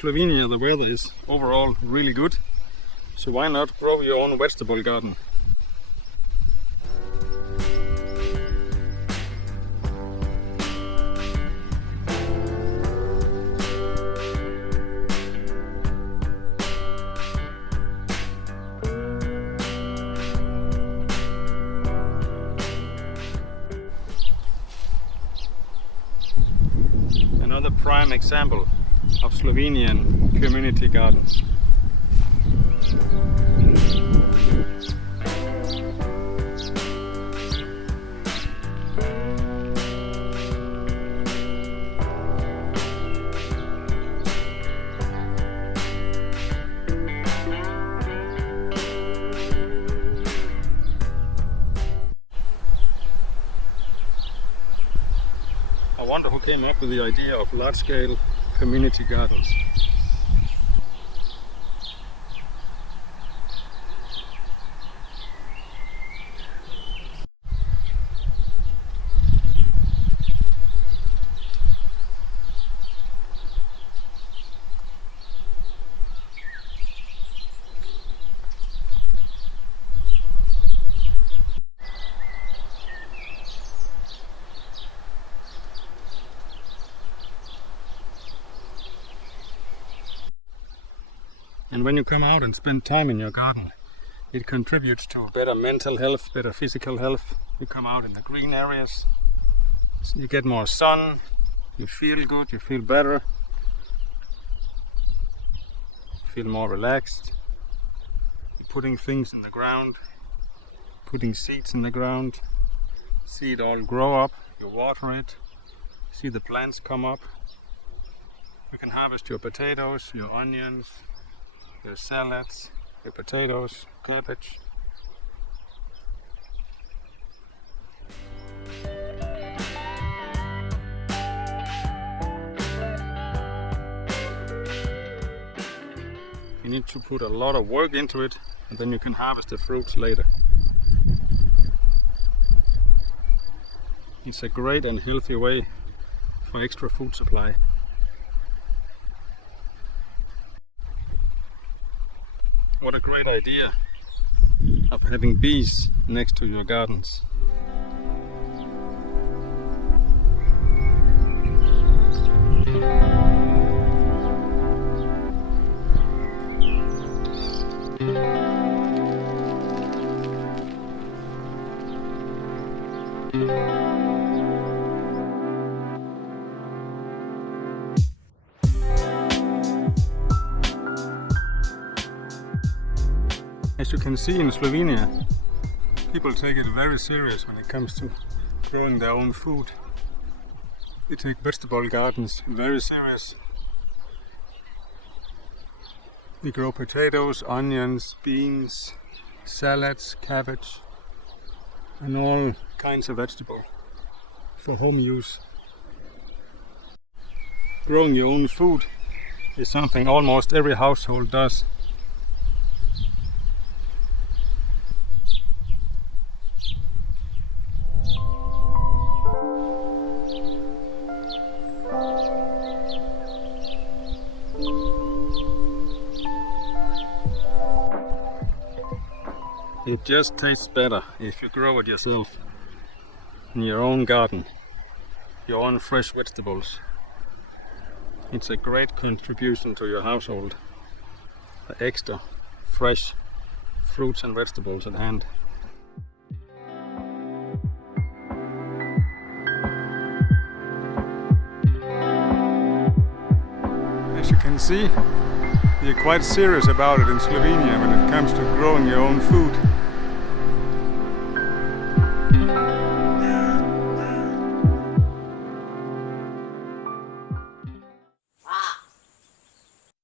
Slovenia the weather is overall really good, so why not grow your own vegetable garden? Another prime example of Slovenian community gardens. I wonder who came up with the idea of large-scale community gardens. And when you come out and spend time in your garden, it contributes to better mental health, better physical health. You come out in the green areas, so you get more sun, you feel good, you feel better, you feel more relaxed. You're putting things in the ground, putting seeds in the ground, see it all grow up, you water it, see the plants come up. You can harvest your potatoes, your onions, your salads, your potatoes, cabbage. You need to put a lot of work into it, and then you can harvest the fruits later. It's a great and healthy way for extra food supply. What a great idea of having bees next to your gardens. As you can see in Slovenia, people take it very serious when it comes to growing their own food. They take vegetable gardens very serious. We grow potatoes, onions, beans, salads, cabbage, and all kinds of vegetable for home use. Growing your own food is something almost every household does. It just tastes better if you grow it yourself in your own garden, your own fresh vegetables. It's a great contribution to your household, the extra fresh fruits and vegetables at hand. As you can see, we're quite serious about it in Slovenia when it comes to growing your own food.